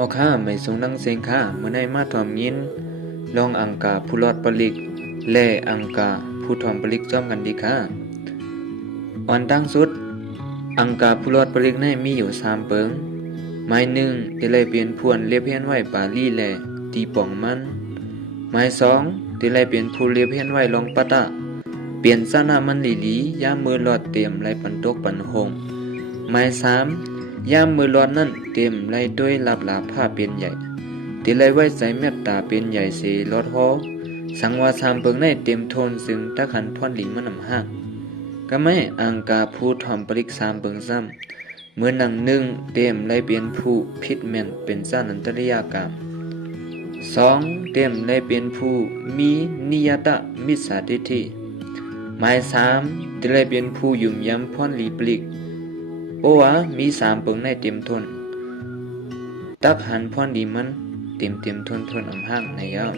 อข้าไม่ทรงนังเซงข้าเมื่อในมาถ่อมยินลองอังกาผู้รอดปลิกแล่อังกาผู้ถ่อมปลิกจอมกันดีค่ะอ่อนตั้งสุดอังกาผู้รอดปลิกในมีอยู่3เปิงไม้หนึ่งที่ไลเปลี่ยนพวนเรียบเฮียนไว้ปาลี่แลตีป่องมันไม้2ที่ไลเปลี่ยนผู้เรียบเฮียนไว้ลองปะตะเปลี่ยนซานามันหลีหลีย่ามมือหลอดเตรียมไลปันตกปันหงไม้3ย่ามมือหลอดนั่นเตรียมไลด้วยลับลาผ้าเปลี่ยนใหญ่ที่ไลไว้ใส่เมตตาเป็นใหญ่เสลอดฮอสังวา3เปิงในเต็มโทนซึ่งตะขันพรหลีมันนำห้างก็ไม่อังกาผู้ถ่อมปลิก3เปิงซ้ำเมื่อหนังหนึ่งเต็มไลเปลี่ยนผู้ผิดแม่นเป็นสานันตริยากรรม2เต็มไลเปลี่ยนผู้มีนิยตะมิจฉาทิฏฐิหมาย3ที่ไลเปลี่ยนผู้ยุ่มย้ำพรหลีปลิกโอวะมี3เปิงในเต็มทนตักหันพรหลีมันเต็มทนอำห้างในยาม